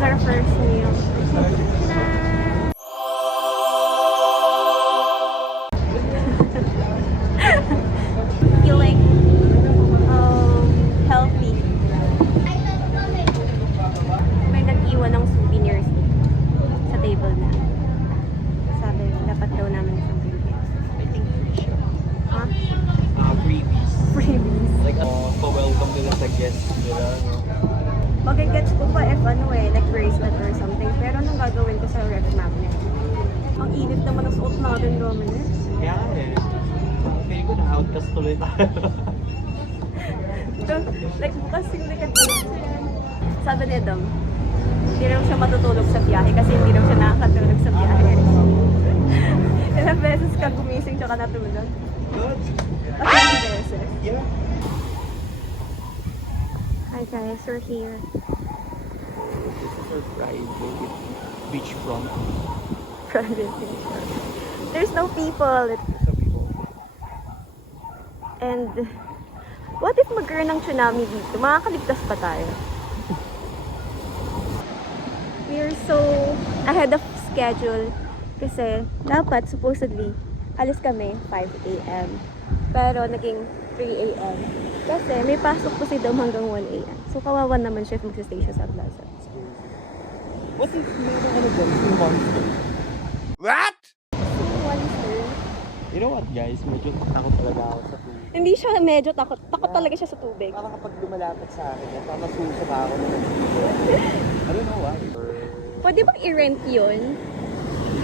is our first meal. Feeling healthy. May nag-iwan ng souvenirs sa table na. Sabi, dapat daw namin isang bibig. I think free siya. Ha? Freebies. Freebies. Like, pa-welcome nila sa guests nila, no? Magigets ko pa if like bracelet or something. Pero anong gagawin ko sa ref magnet? Ang init naman ang suot natin, Dominic. Yeah, eh. Feeling ko na-outcast tuloy tayo. Like, bukas yung likod ko. Sabi ni Dom, hindi raw siya matutulog sa biyahe kasi hindi raw siya nakakatulog sa biyahe. Ilang beses ka gumising tsaka natulog? Good. Ilang beses? Yeah. Hi guys, we're here. This is our private beachfront. Private beach. There's no people. Sa people. And what if magkaroon ng tsunami dito? Makakaligtas pa tayo. We are so ahead of schedule kasi dapat supposedly alis kami 5 a.m. Pero naging 3 a.m. Kasi may pasok po si Dom hanggang 1 a.m. So kawawa naman siya if magsistay siya sa plaza. What if mayroon ano dyan? Sea monster? What? Monster? You know what guys? Medyo takot talaga ako sa tubig. Hindi siya medyo takot. Takot talaga siya sa tubig. Parang kapag lumalapit sa akin, masuso pa ako ng I don't know why. Pwede bang i-rent yun?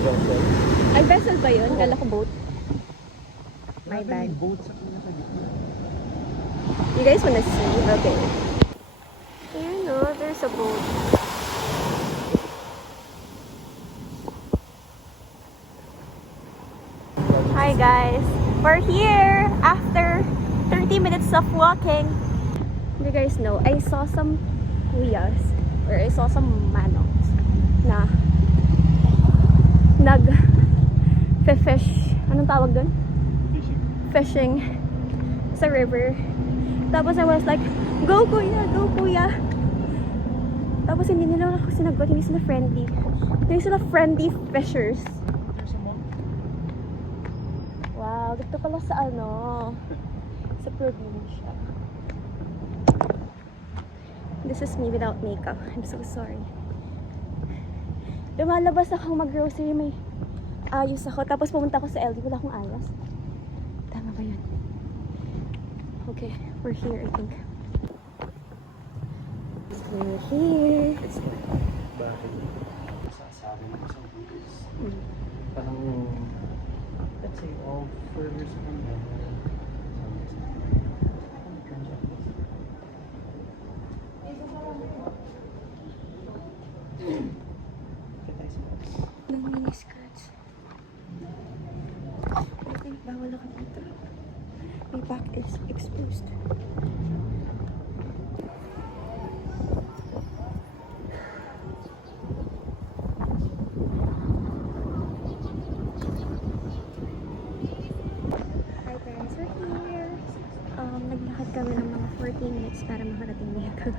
Vessel. Ay, vessel ba yun? Kala ko boat. My bad. Boat sa pinakagitna. You guys wanna see? Okay. Ayan no, there's a boat. Hi guys! We're here after 30 minutes of walking. You guys know, I saw some kuyas or I saw some manoks na nag-fish. Anong tawag dun? Fishing sa river. Tapos I was like, go kuya, go kuya. Tapos hindi nila ako sinagot, hindi sila friendly. Hindi sila friendly fishers. Wow, dito pala sa ano, sa probinsya. This is me without makeup. I'm so sorry. Lumalabas ako mag-grocery, may ayos ako. Tapos pumunta ako sa LD, wala akong ayos. Tama ba yun? Okay, we're here, I think. We're here. Bakit? Sasabi mo sa videos. Parang, let's say, offer sa kanya. No mini skirts. I think bawal ako dito. My back is exposed. Hi guys, we're here. Naglakad kami ng mga 14 minutes para makarating dito.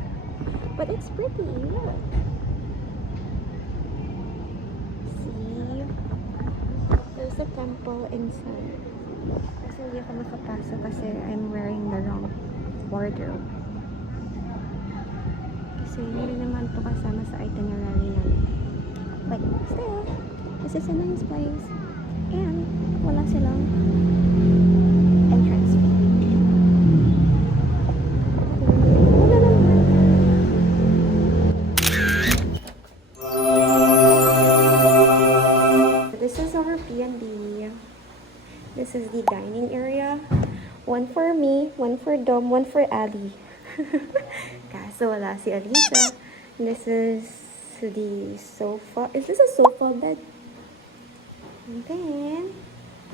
But it's pretty, look. See? There's a temple inside. Kasi hindi ako makapasok kasi I'm wearing the wrong wardrobe. Kasi hindi naman ito kasama sa itinerary namin. But still, this is a nice place. And wala silang entrance fee. This is our P&B. This is the dining area. One for me, one for Dom, one for Ali. Kaso wala si Alisa. This is the sofa. Is this a sofa bed? And then,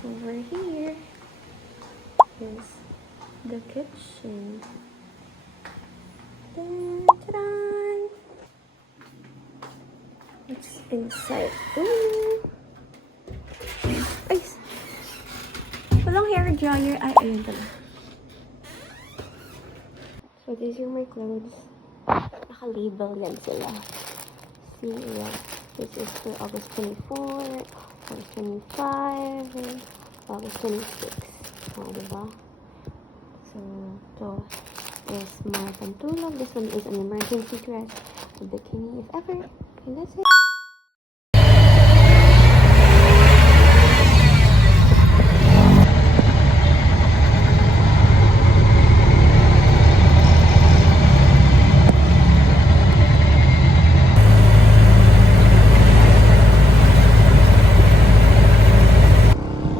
over here is the kitchen. Dun, ta-dan! It's inside. Ooh! Ay! Walang hair dryer. Ay, ayun pala. So, these are my clothes. Naka-label yan sila. see, yeah. This is for August 24, August 25, August 26. Oh, diba? So, ito is more pantulog. This one is an emergency dress, a bikini if ever. And that's it.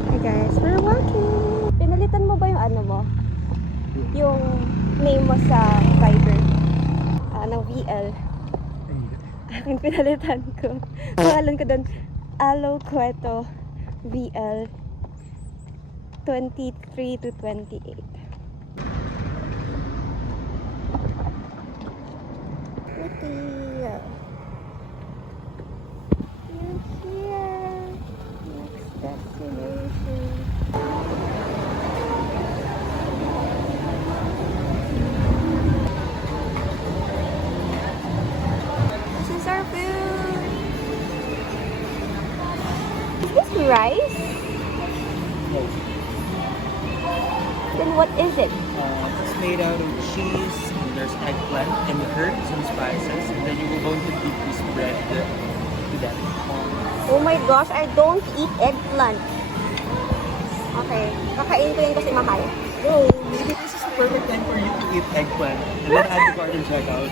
Hi guys, we're walking. Pinalitan mo ba yung ano mo? Yung name mo sa Viber? Ng VL. Akin pinalitan ko. Pangalan ko doon, Alo Cueto VL 23 to 28. Pretty. You're here. Next destination. This is our food. Is this rice? No. Then what is it? It's made out of cheese, and there's eggplant, and herbs and spices, and then you will going to dip this bread to that. Oh my gosh, I don't eat eggplant. Okay, kakain ko yun kasi mahal. No, maybe this is the perfect time for you to eat eggplant, and then add the cart and check out.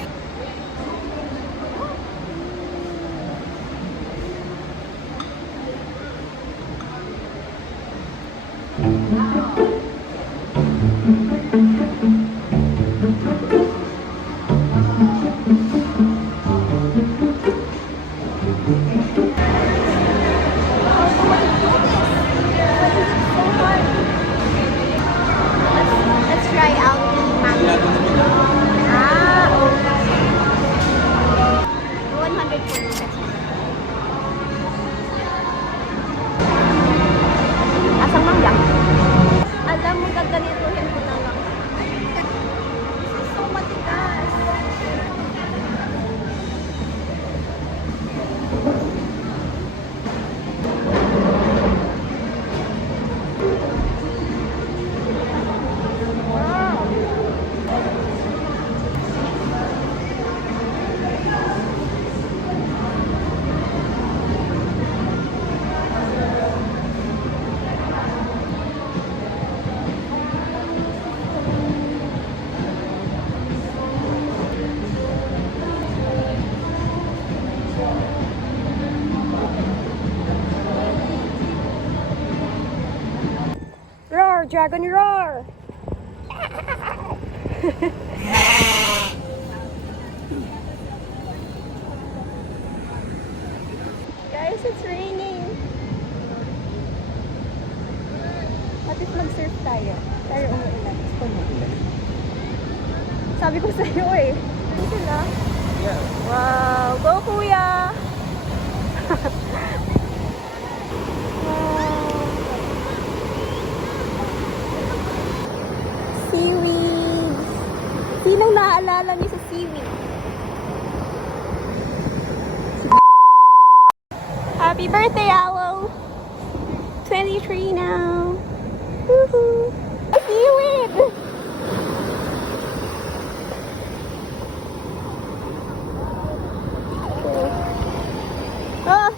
Let's try out the mango. Ah, okay. 140 pesos. Asang mangga? Alam mo, gaganituhin ko na lang. This is so matigas. Roar, dragon, roar! Guys, it's raining. What if mag-surf tayo? Tayo umuulan. Sabi ko sa'yo eh. Ano sila? Yeah. Wow! Go, kuya! Wow! Seaweed! Sinong naaalala niyo sa seaweed? Happy birthday, Owl! 23 now! Woohoo! Seaweed! Ah!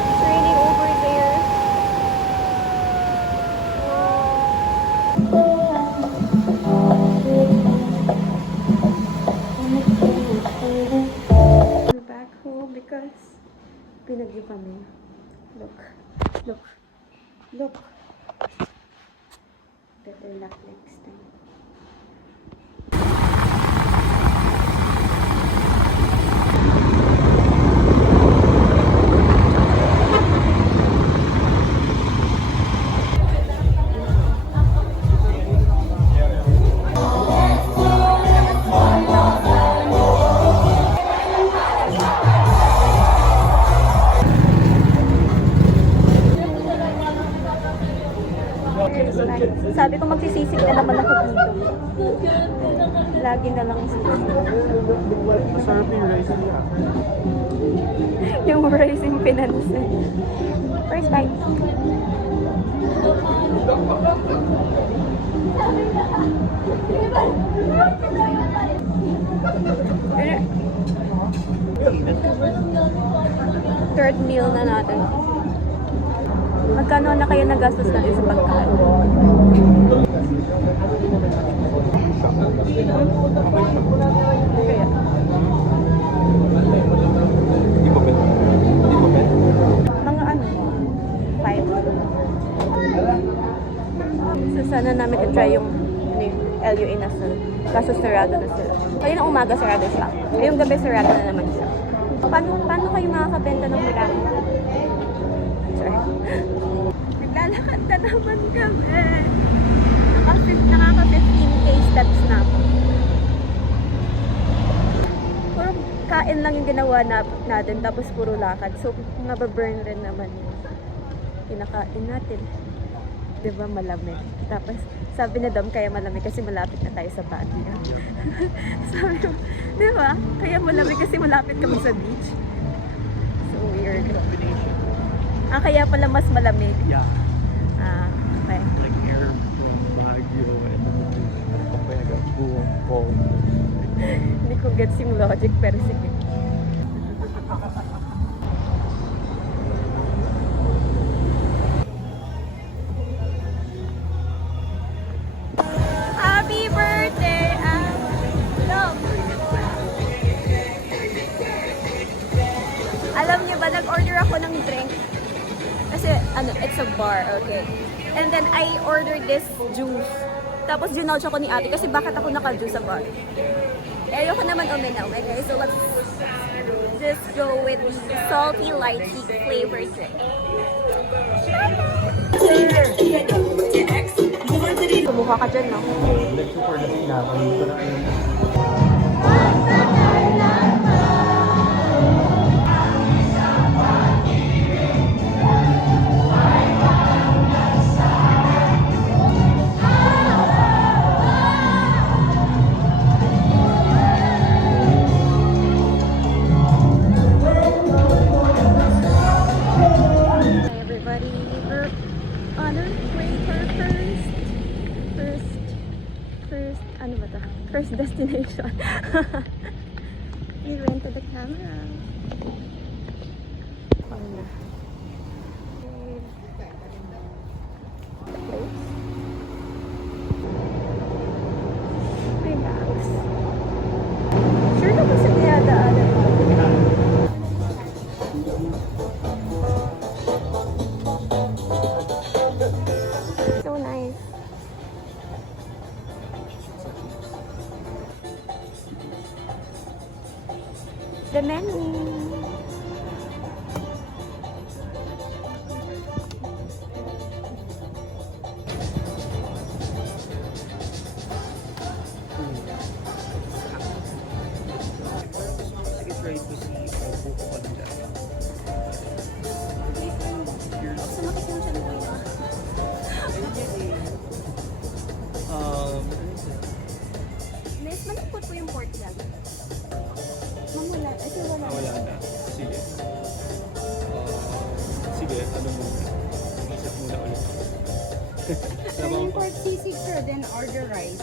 It's raining over there. We're back home because pinagyo kami. Look. Look. Look. Better luck next time. Sabi ko magsisisig na naman ako dito. Lagi na lang sisig. Masarap yung rice niya. Yung rice yung pinansin. First bite. Third meal na natin. Magkano na kayo nagastos natin sa pagkain? Kaya? Hindi ko bet. Hindi ko bet. Mga ano? 5. So sana namin i-try yung LU Inasal. Kaso sarado na sila. Kaya ng umaga sarado siya. Ngayong gabi sarado na naman siya. Paano kayo makakabenta ng marami? Sorry. Naglalakad na naman kami. Nakaka 15k steps na ako. Puro kain lang yung ginawa natin tapos puro lakad. So mababurn rin naman yung kinakain natin. Diba malamig? Tapos sabi na Dom, kaya malamig kasi malapit na tayo sa Baguio. Sabi ko, diba? Kaya malamig kasi malapit kami sa beach. So weird. Kaya pala mas malamig. Yeah. Okay. Like air from Baguio and Pampanga, boom, boom. Hindi ko gets yung logic pero sige. Happy birthday, Dom! Alam niyo ba, nag-order ako ng drink. Kasi, it's a bar, okay? And then, I ordered this juice. Tapos, ginouch ako ni ate kasi bakit ako naka-juice sa bar? Ayoko naman uminom, okay? So, let's just go with the salty, lighty flavored drink. Kumukha ka dyan, no? Super na sinabi. Dito na ayun. Everybody, we're on our way to our ano ba to? First destination. We rented the camera. On na. Relax. Sure na ba sa dinadaanan mo? So nice. The menu. Sige, try to see how buko ka dyan. Sama kasi yung channel ko yun. Ano is it? Miss, malapot po yung pork yan. Mamula. Kasi wala. Wala na. Sige. Sige, ano muna? Isip muna ulit. So yung pork sisig sir, then order rice.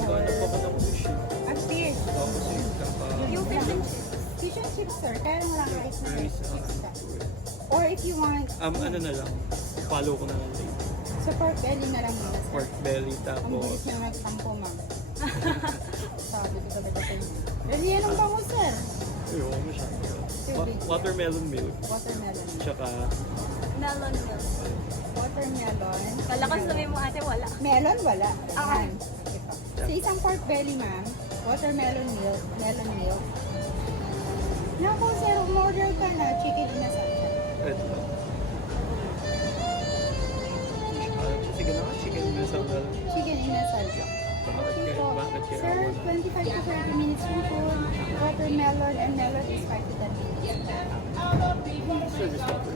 Maghanap ako ng fish. At fish. Kasi Yung fish and chips. Fish and chips sir, kaya mo lang rice na rice. extra. Or if you want, Ano na lang. Follow ko na lang later. sa pork belly na lang muna sir. Pork belly Ang tapos bilis na nagtampo ma'am. Sabi ko talaga sa inyo. Ready yan ang bango sir. ayoko masyado. Watermelon milk. Watermelon. Tsaka Melon milk. Watermelon. Kala ko sabi mo ate wala. Melon wala. Ah. Ayan. Ito. Sa isang pork belly ma'am, watermelon milk, melon milk. Naku sir, umorder ka na, chicken inasal siya. ito. Sige na, chicken minsan na. Chicken inasal siya. Bakit kaya Sir, wala? 25 to 30 minutes yung food, watermelon, and melon is 5 to 10 minutes. Service offer.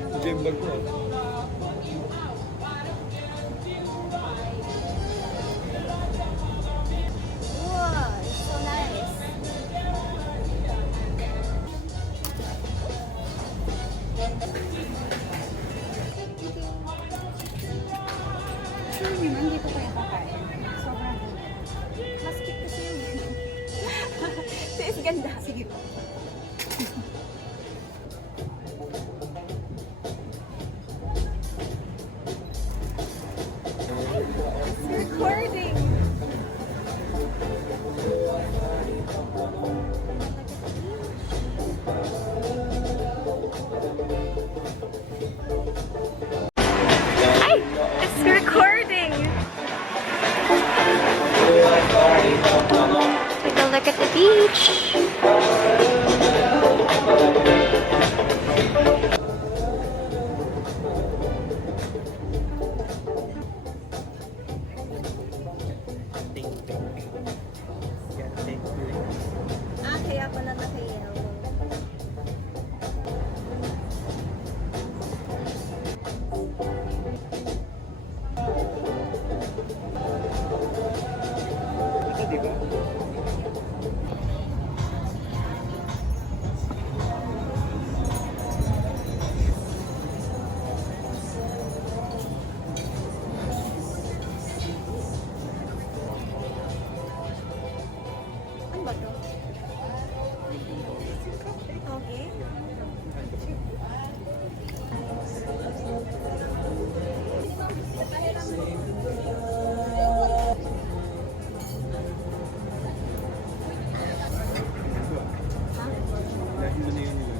Ito yung bag ko. Wow, it's so nice. Sure nyo, hindi ko kaya kakain. Sobrang ganda. Mas cute kasi yung sis, ganda. Sige po. It's recording. Ay! It's recording! Take a look at the beach. Kaya pala nakayaw. Ito, di ba? Ano ba to? Okay. Dahil mo na yun nila.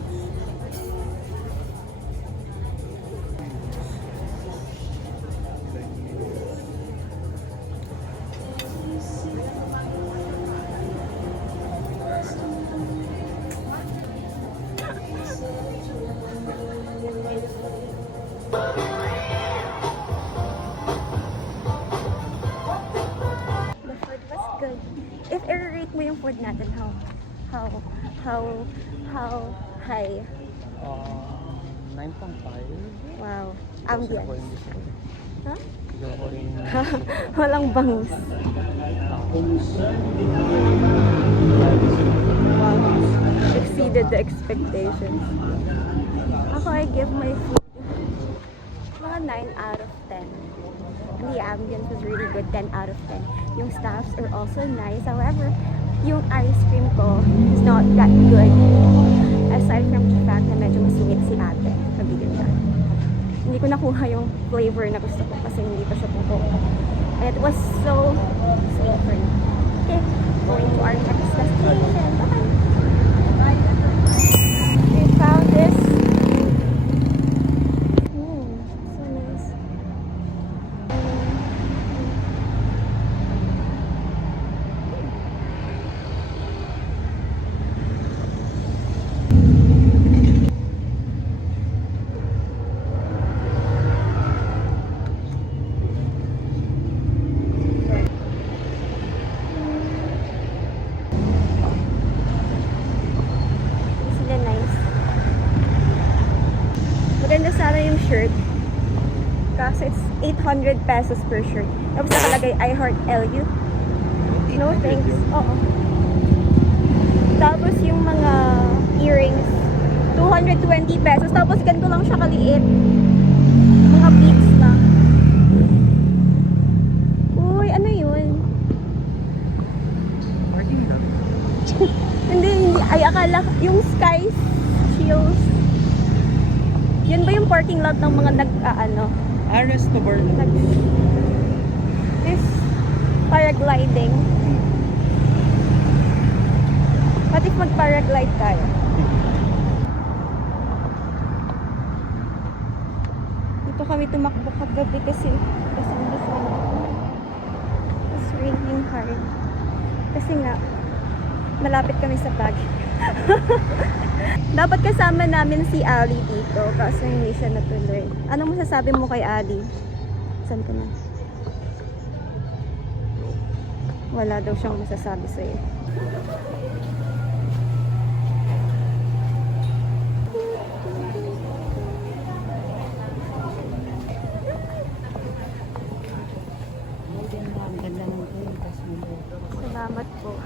The food was good. If i-rate mo yung food natin, how high? 9.5. Wow. Ako Ambience. yung gusto ko. Ha? Hindi ako yung... Walang bangus. Wow. Exceeded the expectations. Ako, I give my food mga 9 out of 10. The ambience was really good, 10 out of 10. Yung staffs are also nice. However, yung ice cream ko is not that good. Aside from the fact na medyo masingit si ate. Nabigyan niya. Hindi ko nakuha yung flavor na gusto ko kasi hindi pa siya buko. And it was so sweet for me. Okay, going to our next destination. Bye! We found this. So nice. Sila nice. Maganda sana yung shirt. Kasi it's 800 pesos per shirt. Tapos nakalagay I Heart LU. No thanks. Oo. Tapos yung mga earrings, 220 pesos. Tapos ganito lang siya kaliit. Mga beads lang. Uy, ano yun? Parking lang. Hindi. Ay, akala, yung Sky Shields. Yun ba yung parking lot ng mga Ares to Born. this paragliding? What if mag-paraglide tayo? Dito kami tumakbo kagabi kasi ang sun. It's raining hard. Kasi nga, malapit kami sa Baguio. Dapat kasama namin si Ali dito kasi hindi siya natuloy. Anong masasabi mo kay Ali? Saan ka na? Wala daw siyang masasabi sa'yo. Salamat po.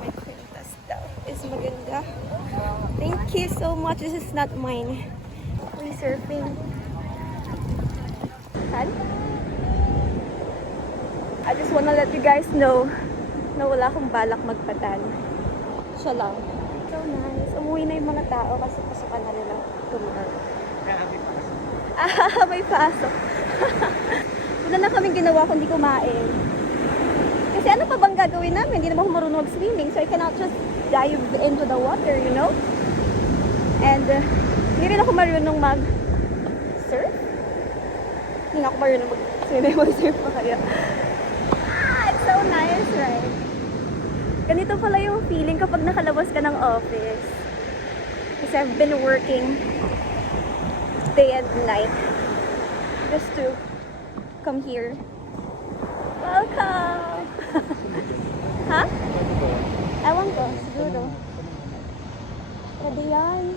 My kwintas daw is maganda. Thank you so much. This is not mine. Free surfing. Tan? I just wanna let you guys know na wala akong balak magpatan. Siya lang. So nice. Umuwi na yung mga tao kasi pasukan na nila tomorrow. Ah, may pasok. Wala na kaming ginawa kundi kumain. Kasi ano pa bang gagawin namin? Hindi naman ako marunong mag-swimming, so I cannot just dive into the water, you know? And hindi rin ako marunong mag-surf. Hindi na ako marunong mag-swimming, mag-surf pa kaya. Ah, it's so nice, right? Ganito pala yung feeling kapag nakalabas ka ng office. Kasi I've been working day and night just to come here. Welcome! Ha? Ewan ko, siguro. Pwede yan.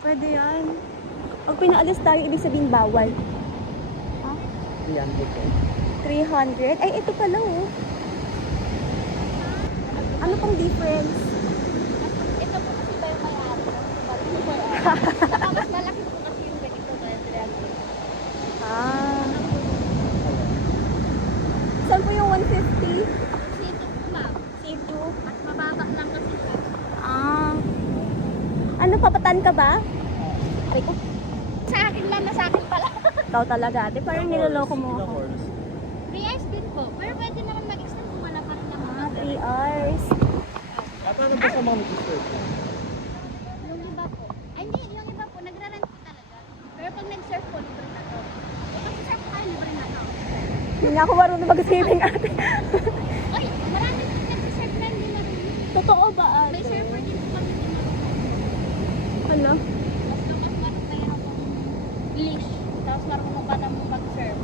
Pwede yan. Pag pinaalis tayo, ibig sabihin bawal. Ha? 300? Ay, ito pala oh. Ano pang difference? Ito po kasi ba yung may-ari? Mas malaki po kasi yung ganito na 300. Ah. Saan po yung 150? Dito po ma'am. C2. Mas mababa lang kasi siya. Ah. Ano, papatan ka ba? Aray ko. Sa akin lang na sa akin pala. Ikaw talaga, ate. Parang niloloko mo ako. 3 hours din po. Pero pwede naman mag-extend kung wala pa rin naman. Ah, 3 hours. Paano ba sa mga mag-surf? Yung iba po. Ay hindi, yung iba po. Nagra-rent po talaga. Pero pag nag-surf po, libre na to. Pag nag-surf tayo, libre na to. Hindi nga ako marunong mag-swimming, ate. Oy, marami po nag-surf na hindi na rin. Totoo ba, ate? May surfer din po kami din na. Ano? Mas lumas mayroon pong leash. Tapos marunong ka na mag-surf.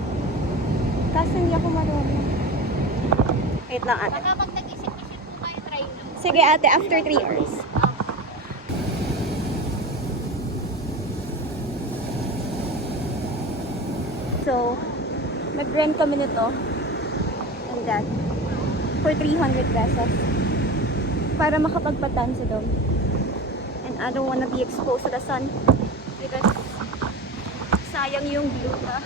Kasi hindi ako marunong. Wait lang, ate. Baka pag nag-isip-isip po kayo, try na. Sige, ate. After 3 hours. So, nag-rent kami nito. And that. For 300 pesos. Para makapagpatan sa dom. And I don't wanna be exposed to the sun. Because sayang yung view na.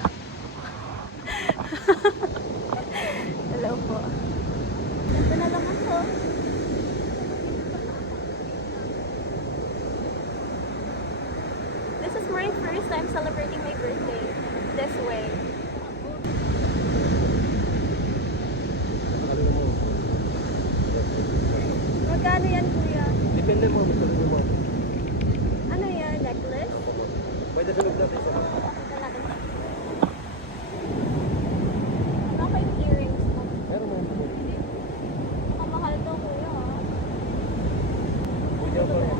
Hello po. Ganito na lang ako. This is my first time celebrating my birthday this way. Magkano yan, kuya? Depende mo, depende mo. Ano yan? Necklace? Pwede sulog natin sa mga. Tignan natin. Ano pa yung earrings mo? Meron mo. Mukhang mahal to, kuya. Ah. Pwede ako rin.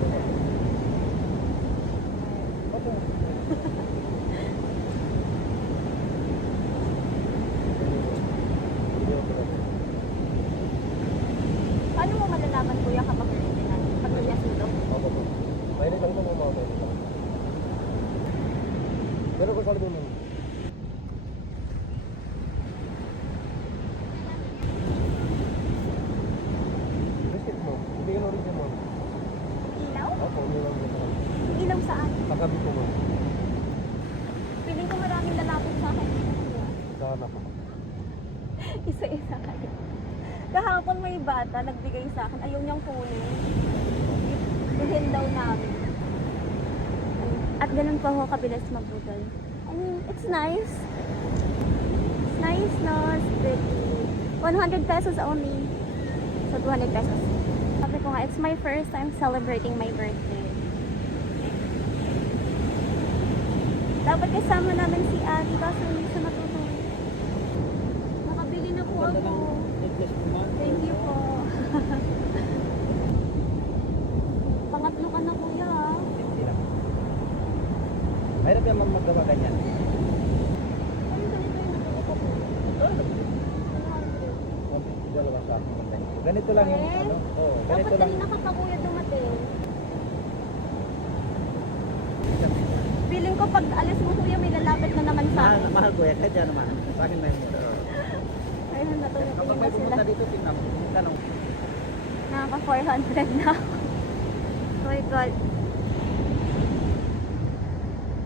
Paano mo malalaman, kuya, kapag original? Pag niyasulo? Opo po. Mainit lang ito mo mga mainit lang. Pero kung sabi mo, biscuit mo, hindi ka na-origin mo. Ilaw? Opo, hindi lang ito. Ilaw saan? Kagabi ko mo. Feeling ko maraming lalapit sa akin. Saan ako? Isa-isa kayo. Kahapon may bata, nagbigay sa akin. Ayaw niyang kunin. Bilhin daw namin. At ganun pa ho kabilis magbudol. I mean, it's nice. It's nice, no? It's pretty. 100 pesos only. So, 200 pesos. Sabi ko nga, it's my first time celebrating my birthday. Dapat kasama namin si Ate kasi hindi siya natutuloy. Nakabili na po ako. Thank you po. Pangatlo ka na, kuya. Ah. Mahirap yan magawa ganyan. Ay, ganito yung natutuwa ko. Dalawa sa akin. Ganito lang yung ano. Oo, ganito Dapat lang. kanina ka pa, kuya, dumating. Feeling ko pag alis mo, kuya, may lalapit na naman sa akin. mahal ko yan. Kaya naman. Sa akin na yung mura. Ayun, Kapag natulog may na sila. pumunta dito, tingnan mo. Tanong. Nakaka 400 na. So I got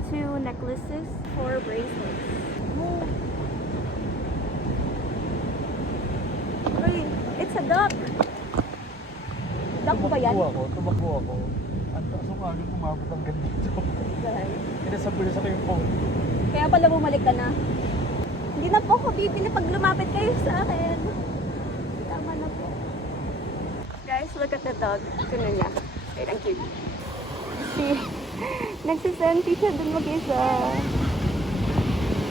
2 necklaces, 4 bracelets. Uy, it's a duck. Duck ba yan? Tumakbo ako. Ang taas ng agad umabot ang ganito. Guys. Pinasabi na sa kayo phone. Kaya pala bumalik ka na. Hindi na po ako bibili pag lumapit kayo sa akin. Tama na po. Guys, look at the dog. Tignan niya. Wait, ang cute. See? Nagsisenti siya dun mag-isa.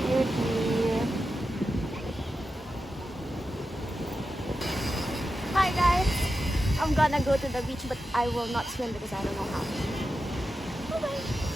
Cutie. Hi guys! I'm gonna go to the beach but I will not swim because I don't know how. Bye-bye!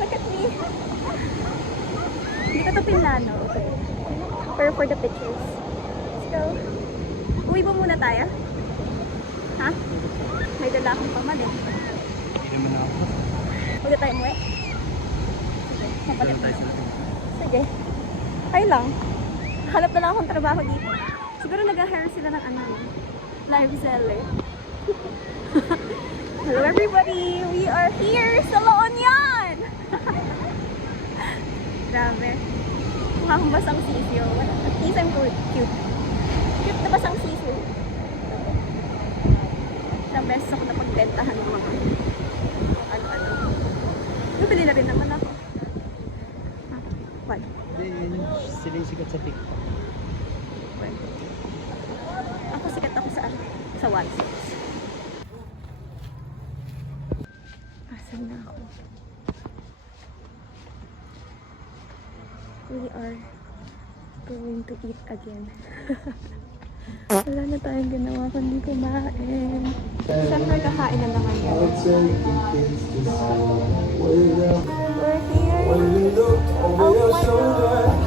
Look at me. Hindi ko ito pinlano. Pero for the pictures. Let's go. Uwi ba muna tayo? Ha? May dala akong pamalit. Hindi mo na ako. Huwag na tayo umuwi. Sige, mapalit na. Sige. Ay lang. Hanap na lang akong trabaho dito. Siguro nag-hire sila ng ano, live seller. Hello everybody! We are here sa La Union! Grabe. Mukha akong basang sisyo. At least I'm cute. Cute na basang sisyo. Ilang beses ako napagbentahan ng mga ano-ano. Bibili na rin naman ako. Ha? What? Then, sila yung sikat sa TikTok. What? Ako sikat ako sa OneSix. Asan na ako? We are going to eat again. Wala na tayong ginawa kundi kumain. Siyempre kakain na naman yan. We're here. Oh my God.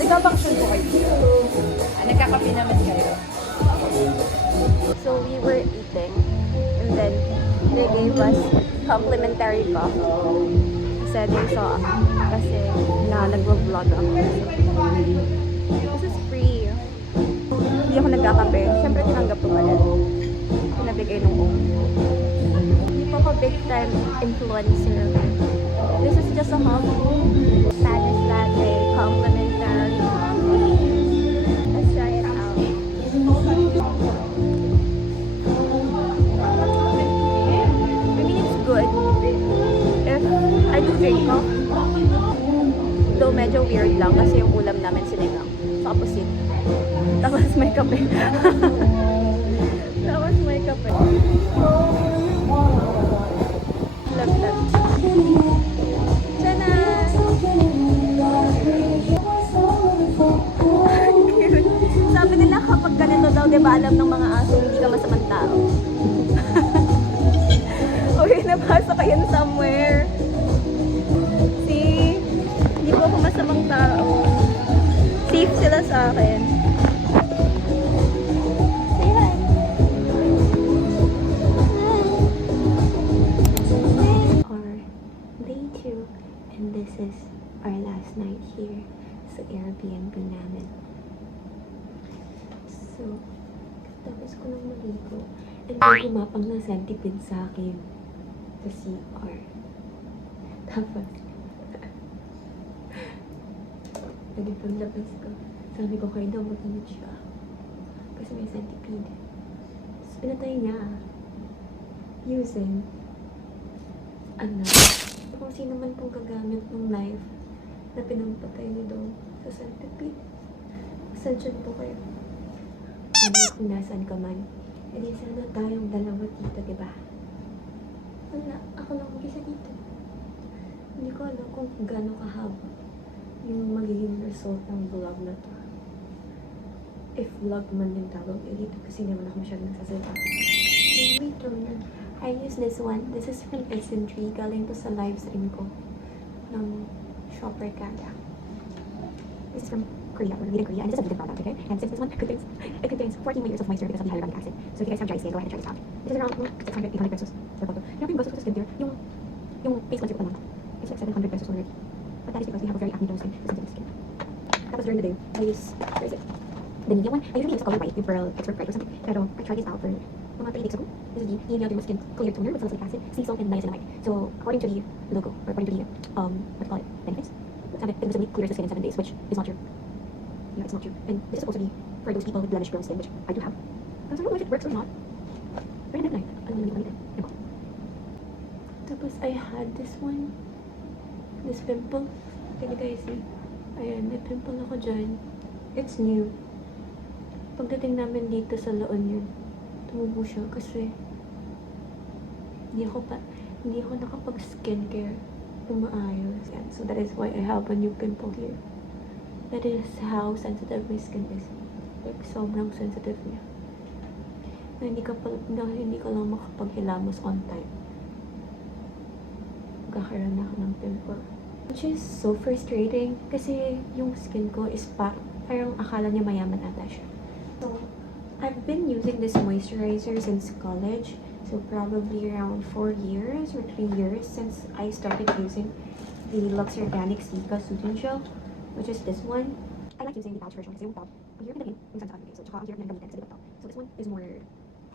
Nagbabaksyon po kayo. Nagkakape naman kayo. So we were eating and then they gave us complimentary coffee. Kasi they saw kasi na nagvo-vlog ako. This is free. Hindi ako nagkakape. Siyempre tinanggap ko pa rin. Pinabigay nung Hindi pa ako big time influencer. This is just a hobby. Spanish latte, complimentary coffee. Let's try it out. I mean, it's good. If I do drink coffee. Though medyo weird lang kasi yung ulam namin sinigang. Sa pusit. Tapos may kape. Tapos may kape. Love alam ng mga aso, hindi ka masamang tao. Okay, nabasa ko yun somewhere. See? Hindi po ako masamang tao. Safe sila sa akin. Say hi. Or day 2, and this is our last night here sa Airbnb namin. So, tapos ko nang maligo. And may gumapang na centipede sa akin sa CR. Tapos, lagi paglabas ko, sabi ko kayo daw mag-init siya. Kasi may centipede. Tapos pinatay niya. Using kung sino man pong gagamit ng knife na pinampatay niyo daw sa centipede. Asensyon po kayo. Kung nasaan ka man. E di sana tayong dalawa dito, diba? Wala, ako lang mag-isa dito. Hindi ko alam kung gaano kahaba yung magiging result ng vlog na to. If vlog man yung tawag dito kasi naman ako masyadong nagsasalita. Wait lang. I use this one. This is from Eccentric. Galing to sa live stream ko ng Shopper Kaya. This is from Korea. We're made in Korea. And this is a vegan product, okay? And since this one contains 14 layers of moisture because of the hyaluronic acid. So if you guys have dry skin, go ahead and try this out. This is around 600, 800 pesos per bottle. Yung bastos sa skincare, yung face cleanser ko lang. It's like 700 pesos already. But that is because we have a very acne prone skin, sensitive skin. Tapos during the day, I use, where is it? The Nivea one. I usually use Color White, yung Pearl Expert Bright or something. Pero I tried this out for mga 3 days ago. This is the Nivea Derma Skin Clear Toner with salicylic acid, sea salt, and niacinamide. So according to the logo, or according to the, what do you call it, benefits, it visibly clears the skin in 7 days, which is not true. Yeah, it's not true. And this is supposed to be for those people with blemish prone skin, which I do have. I don't know if it works or not. Very good night. Tapos I had this one. This pimple. Can you guys see? Ayan, may pimple ako dyan. It's new. Pagdating namin dito sa La Union, tumubo siya kasi hindi ako nakapag-skincare ng maayos. Yan. So that is why I have a new pimple here. That is how sensitive my skin is. Like, sobrang sensitive niya. Na hindi ka lang makapaghilamos on time. Magkakaroon na ako ng pimple. Which is so frustrating kasi yung skin ko is parang akala niya mayaman ata siya. So, I've been using this moisturizer since college. So, probably around 4 years or 3 years since I started using the Lux Organic Cica Soothing Gel, which is this one. I like using the pouch version kasi yung pouch, ang hirap na yung sa tabi. So, tsaka ang hirap na gamitin sa likod pouch. So, this one is more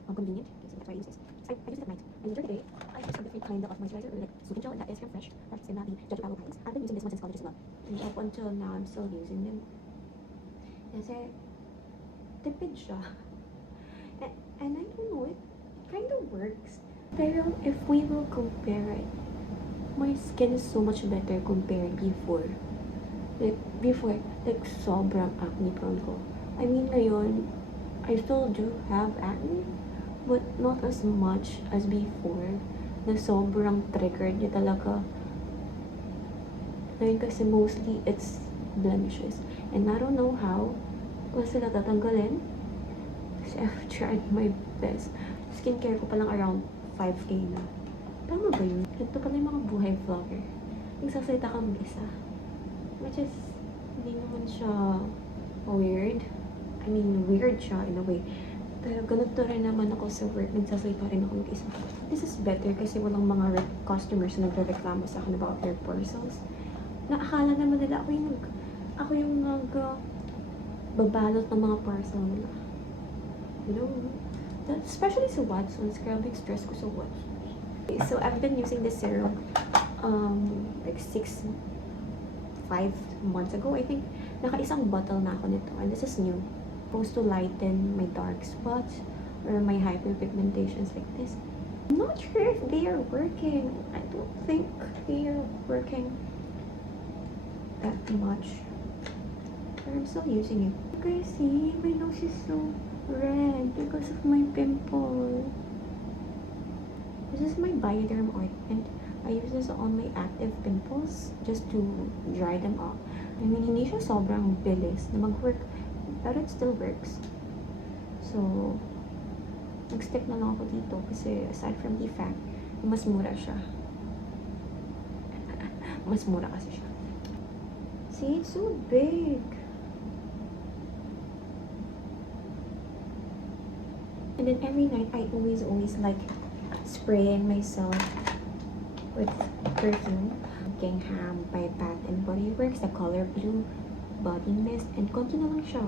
convenient. Okay, so that's why I use this. So, I use it at night. And during the day, I use a different kind of moisturizer or like Soothing Gel, and that is from Fresh. That's in the Jojo Palo Pines. I've been using this one since college as well. And up until now, I'm still using them. Kasi, tipid siya. And I don't know, it kind of works. Pero if we will compare it, my skin is so much better compared before. Like, before, like, sobrang acne prone ko. I mean, ngayon, I still do have acne, but not as much as before. Na sobrang triggered niya talaga. Ngayon kasi mostly, it's blemishes. And I don't know how ko sila tatanggalin. Kasi I've tried my best. Skincare ko palang around 5K na. Tama ba yun? Ito pala yung mga buhay vlogger. Nagsasalita kang isa. Which is, hindi naman siya weird. I mean, weird siya in a way. Pero ganito rin naman ako sa work. Nagsasalita rin ako mag-isa. This is better kasi walang mga customers na nagre-reklamo sa akin about their parcels. Naakala naman nila ako yung babalot ng mga parcel nila. You know? Especially sa Watsons. Grabe yung stress ko sa Watsons. Okay, so I've been using this serum like 5 months ago, I think. Naka-isang bottle na ako nito. And this is new. Supposed to lighten my dark spots or my hyperpigmentations like this. I'm not sure if they are working. I don't think they are working that much. But I'm still using it. You guys see? My nose is so red because of my pimple. This is my Bioderm ointment. I use this on my active pimples just to dry them off. I mean, hindi siya sobrang bilis na mag-work, but it still works. So, nag-stick na lang ako dito kasi aside from the fact, mas mura siya. Mas mura kasi siya. See, it's so big. And then every night, I always like spraying myself with perfume. Gingham by Bath and Body Works, the color blue body mist. And konti na lang siya.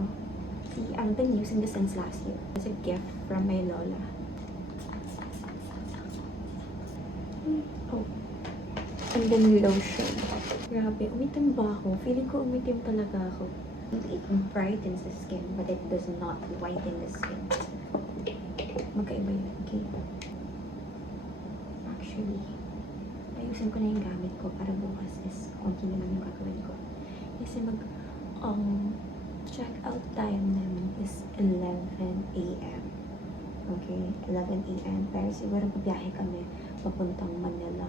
See, I've been using this since last year. It's a gift from my lola. Oh. And then lotion. Grabe, umitim ba ako? Feeling ko umitim talaga ako. It brightens the skin, but it does not whiten the skin. Magkaiba yun, okay? Actually, ayusin ko na yung gamit ko para bukas is konti na lang yung gagawin ko. Kasi check out time namin is 11 a.m. Okay, 11 a.m. Pero siguro pabiyahe kami papuntang Manila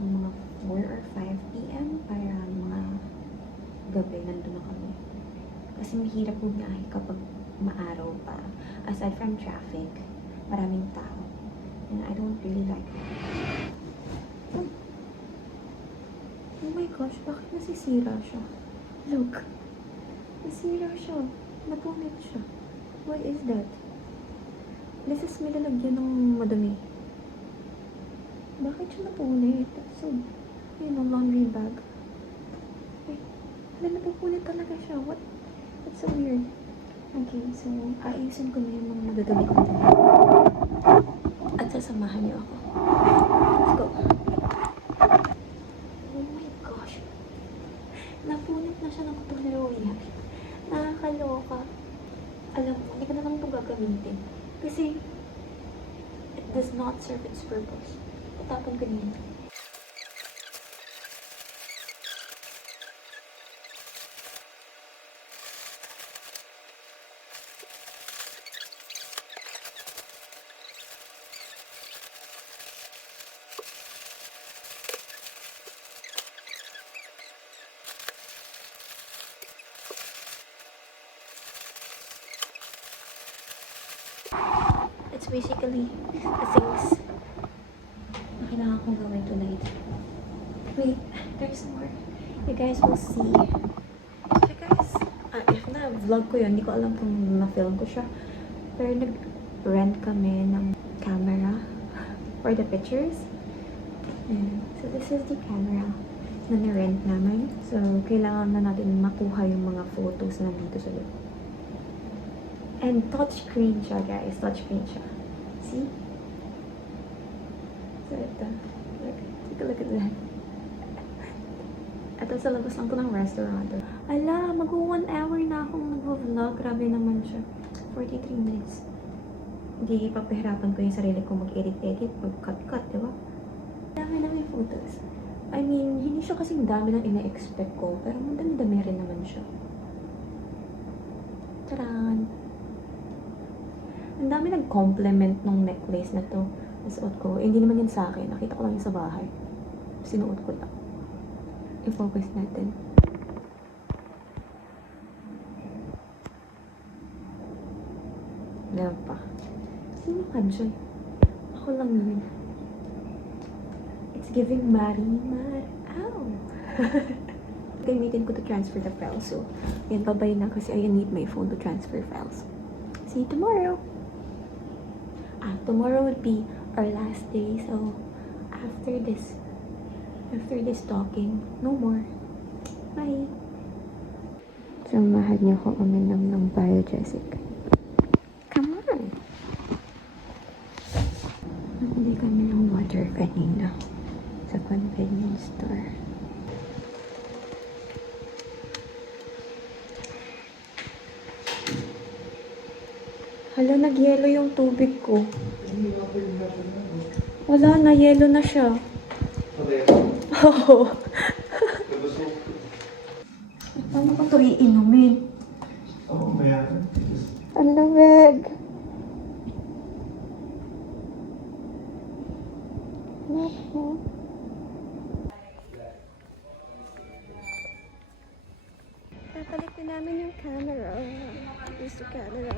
ng mga 4 or 5 p.m. para mga gabi nandun na kami. Kasi mahirap bumiyahe kapag maaraw pa. Aside from traffic, maraming tao. And I don't really like it. Oh my gosh, bakit nasisira siya? Look. Nasira siya. Napunit siya. Why is that? This is may lalagyan ng madumi. Bakit siya napunit? So, yun ang laundry bag. Wait, napupunit talaga siya. What? That's so weird. Okay, so, ayusin ko na yung mga madadumi ko. At sasamahan niyo ako. Let's go. Oh my gosh. Napunit na siya ng tuluyan. Nakakaloka. Alam mo, hindi ko na lang ito gagamitin. Kasi, it does not serve its purpose. Patapon ko niya. It's basically the things na kailangan kong gawin tonight. Wait, there's more. You guys will see. You guys, if na-vlog ko yun, hindi ko alam kung na-film ko siya. Pero nag-rent kami ng camera for the pictures. And so this is the camera na na-rent namin. So, kailangan na natin makuha yung mga photos na nandito sa loob. And touchscreen siya, guys. Touchscreen siya. See? So, ito. Look. Take a look at that. Ito sa labas lang ko ng restaurant. Ala, mag-1 hour na akong nag-vlog. Grabe naman siya. 43 minutes. Hindi papahirapan ko yung sarili ko mag-edit-edit, mag-cut-cut, di ba? Dami na may photos. I mean, hindi siya kasing dami ng ina-expect ko, pero madami-dami rin naman siya. Taran! Ang dami nag-compliment ng necklace na to. Nasuot ko. Hindi naman yan sa akin. Nakita ko lang yun sa bahay. Sinuot ko lang. I-focus natin. Meron pa. Sino ka dyan? Ako lang yun. It's giving Marimar. Ow! Gamitin ko to transfer the files. So, yan, babay na kasi I need my phone to transfer files. See you tomorrow! Tomorrow would be our last day, so after this talking, no more. Bye! Samahan niyo ko uminom ng Biogesic. Come on! Nabili kami ng water kanina sa convenience store. Hala, nag-yelo yung tubig ko. Wala na, yelo na siya. Oo. Paano ko ito iinumin? Ang lamig. Kapalit na namin yung camera. Here's the camera.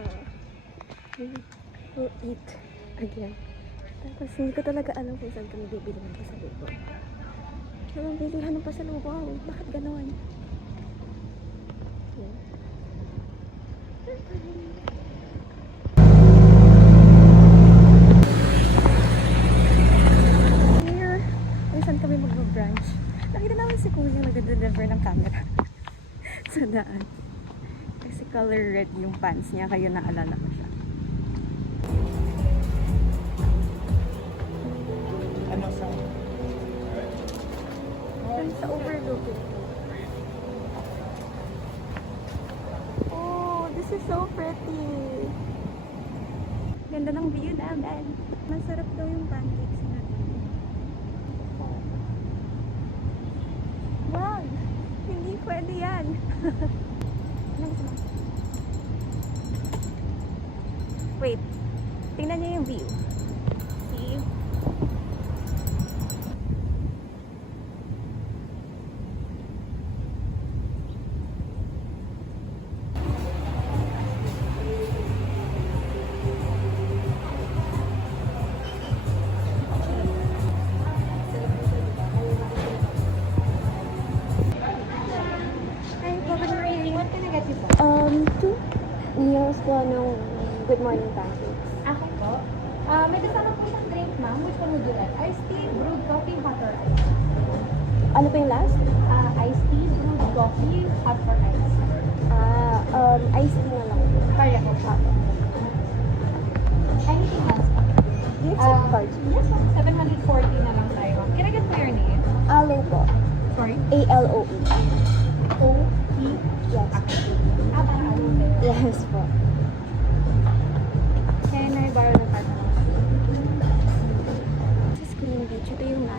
We'll eat Again. Tapos hindi ko talaga alam kung saan kami bibili ng pasalubong. Walang bilihan ng pasalubong. Bakit ganon? Okay. Here, kung saan kami mag-branch. Nakita namin si Kuya nag-deliver ng camera sa daan. Kasi color red yung pants niya, kaya naalala ko siya. Ano sa? Sa overlook. Oh, this is so pretty. Ganda ng view namin. Masarap daw yung pancakes natin. Wow! Hindi pwede yan. Ano gusto mo? Wait. Tingnan niyo yung view. See? Hi, what can I get you po? Two meals po ng good morning pancakes. Ako po. May kasama po isang drink, ma'am. Which one would you like? Iced tea, brewed coffee, hot or ice? Ano pa yung last? Iced tea, brewed coffee, hot or ice? Iced tea na lang. Kaya ko po. Anything else? Do you accept cards? Yes, ma'am. 740 na lang tayo. Can I get for your name? Alo po. Sorry? A-L-O-E. O-E? Yes. Parang ano ba? Yes po. Can I borrow the card? This is Queen Beach. Ito yung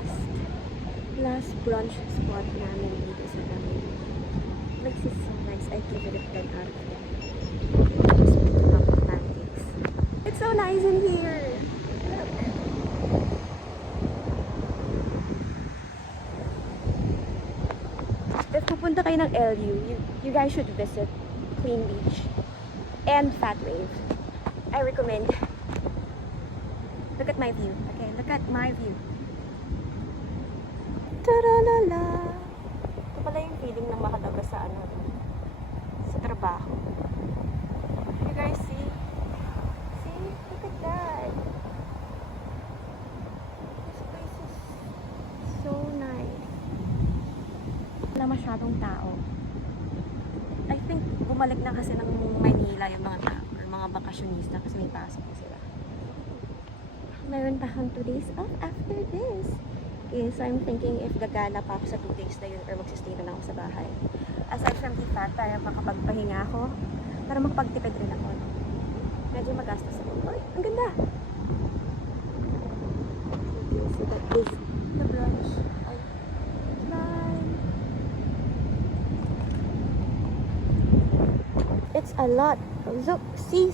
last brunch spot namin dito sa Davao. Like, this is so nice. I give it a 10 out of 10. Just picking up pancakes. It's so nice in here. Look. If pupunta kayo ng LU, you guys should visit Queen Beach and Fat Wave. I recommend. Look at my view. Okay, look at my view. Taralala. Ito pala yung feeling ng mahalaga sa sa trabaho. You guys see? See? Look at that. This place is so nice. Wala masyadong tao. I think bumalik na kasi ng Maynila yung mga tao or mga bakasyonista kasi may pasok na sila. Meron pa akong 2 days off after this. Okay, so I'm thinking if gagala pa ako sa 2 days na yun or magsistay na lang ako sa bahay. Aside from the fact, para makapagpahinga ako, para makapagtipid rin ako. Medyo magastos ako. Ay, ang ganda! Okay, so that is the brunch. Ay, bye! It's a lot. Look, see.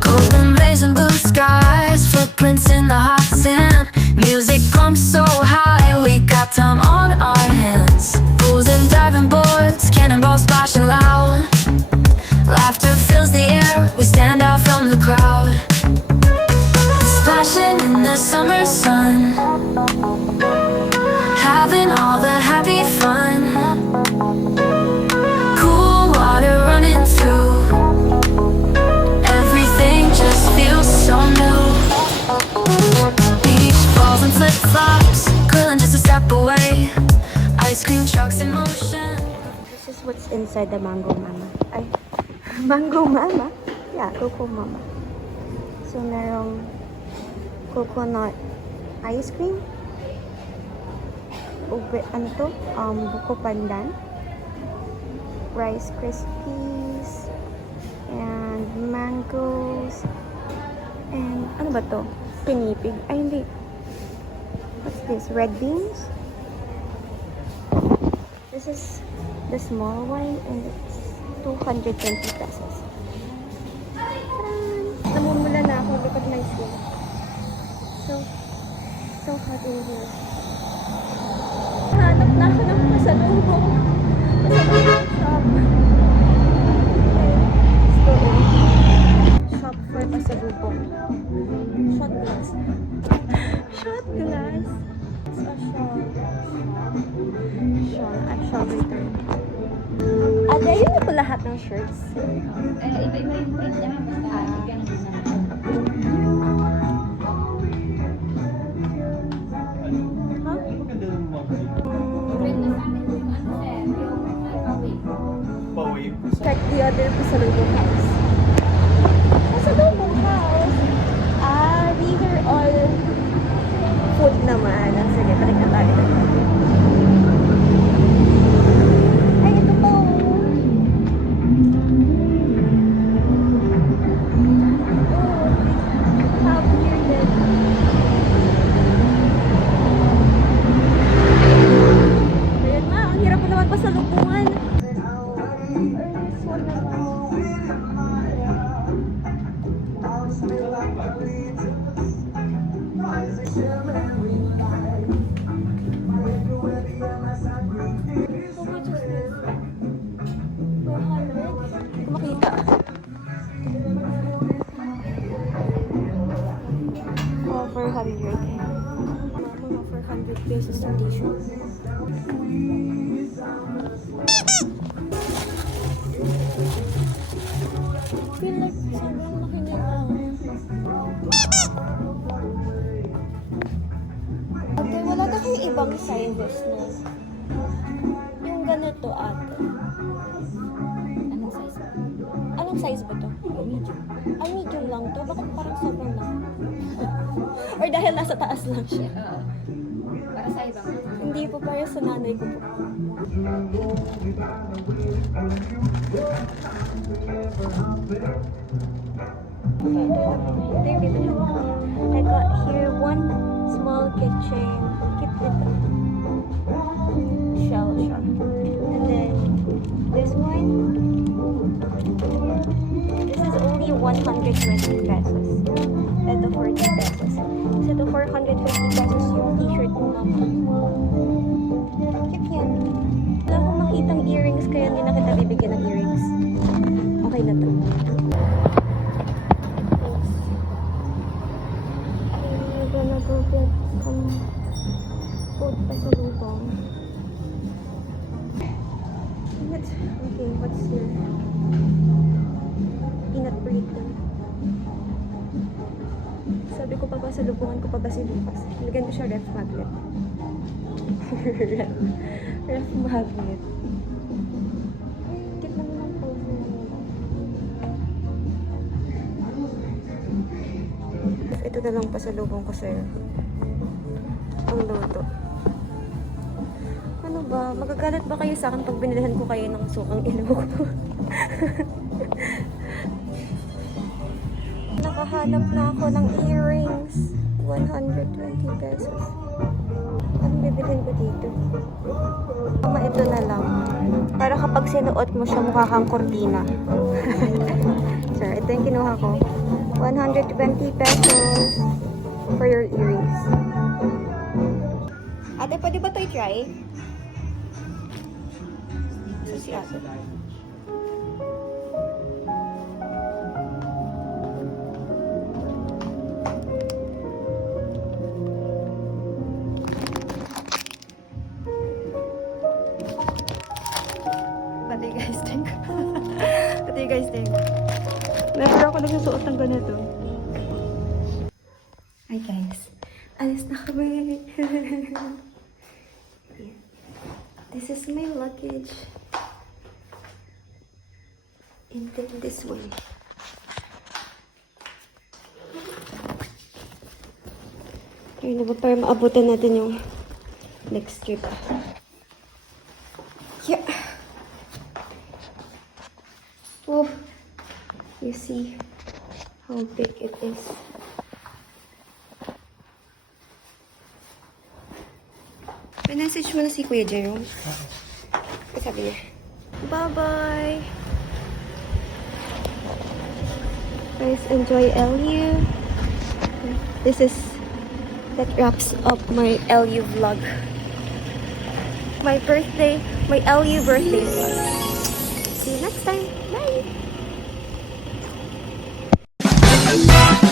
Golden rays and blue skies, footprints in the hot sand. Music pumps so high, we got time on our hands. Pools and diving boards, cannonballs splashing loud. Laughter fills the air, we stand out from the crowd. Splashing in the summer sun, having all the happy fun. Cool water running through, everything just feels so new. Beach balls and flip-flops, grilling just a step away. Ice cream trucks in motion. This is what's inside the Mango Mama. Ay, Mango Mama? Yeah, Coco Mama. So, merong coconut ice cream. Ano to? Buko pandan. Rice Krispies. And mangoes. And ano ba to? Pinipig. Ay, hindi. What's this? Red beans? This is the small one and it's 220 pesos. Tadaan! Namumula na ako. Look at my skin. So hot in here. Hanap na ako ng pasalubong. Shop. Let's go in. Shop for pasalubong. Shot glass. Shot glass. It's a shawl. Shawl return. Ate, ayun na po lahat ng shirts. Iba-iba yung print niya. Basta ganun na. Check the other pasalubong house. Pasalubong house? These are all food naman. Sige, balik na tayo. Ay, ito po. How weird it. Ayan nga, ang hirap po naman pasalubungan. Makita. Oh, 400. Mga 400 pesos na t-shirt. Feel like sobrang laki na yun. Ate, wala na kayong ibang sizes na. Yung ganito, ate. Anong size ba? Anong size ba to? Medium. Ay, medium lang to. Bakit parang sobrang lang? Or dahil nasa taas lang siya? Oo. Para sa ibang. Hindi po para sa nanay ko po. Ito yung bibili ko. I got here one small kitchen. Keep it shell. And then this one. This is only 120 pesos. Ito 40 pesos. So ito 450 pesos yung t-shirt mo, mama. Cute yan. Wala akong makitang earrings kaya hindi na kita bibigyan ng earrings. Okay na to. I'm gonna go get some food pasalubong. What's here? Peanut burrito. Sabi ko pa ba, salubungan ko pa ba si Lucas? Nilagyan ko siya ref magnet. ref magnet. Cute naman ang pose niya. Ito na lang pasalubong ko sa'yo. Ang luto. Ano ba? Magagalit ba kayo sa akin pag binilhan ko kayo ng sukang ilog? Nakahanap na ako ng earrings. 120 pesos. Anong bibilhin ko dito? Tama, ito na lang. Para kapag sinuot mo siya, mukha kang kortina. So, ito yung kinuha ko. 120 pesos for your earrings. Ate, pwede ba ito i-try? Si ate. What do you guys think? What do you guys think? Never ako nagsusuot ng ganito. Hi guys. Alis na kami. This is my luggage. And then this way. Ayun na ba para maabutan natin yung next trip. Yeah. Oh, you see how big it is. Message mo na si Kuya Jerome. Sabi niya, bye-bye! Guys, enjoy LU. That wraps up my LU vlog. My LU birthday vlog. See you next time. Bye!